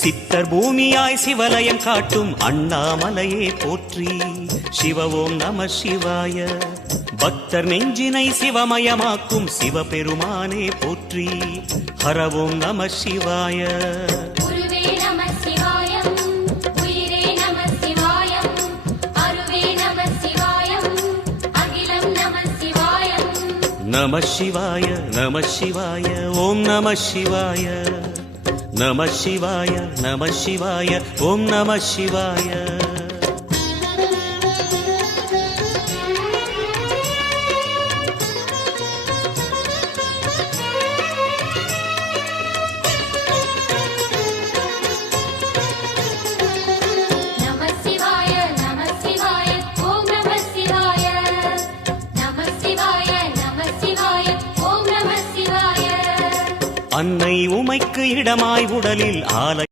சித்தர் பூமியாய் சிவலயம் காட்டும் அண்ணாமலையே போற்றி. சிவ ஓம் நம சிவாய. பக்தர் நெஞ்சினை சிவமயமாக்கும் சிவபெருமானே போற்றி. ஹர ஓம் நம சிவாய. நம சிவாய நம சிவாய ஓம் நம சிவாய. நம சிவாய நம சிவாய ஓம் நம சிவாய. அன்னை உமைக்கு இடமாய் உடலில் ஆலய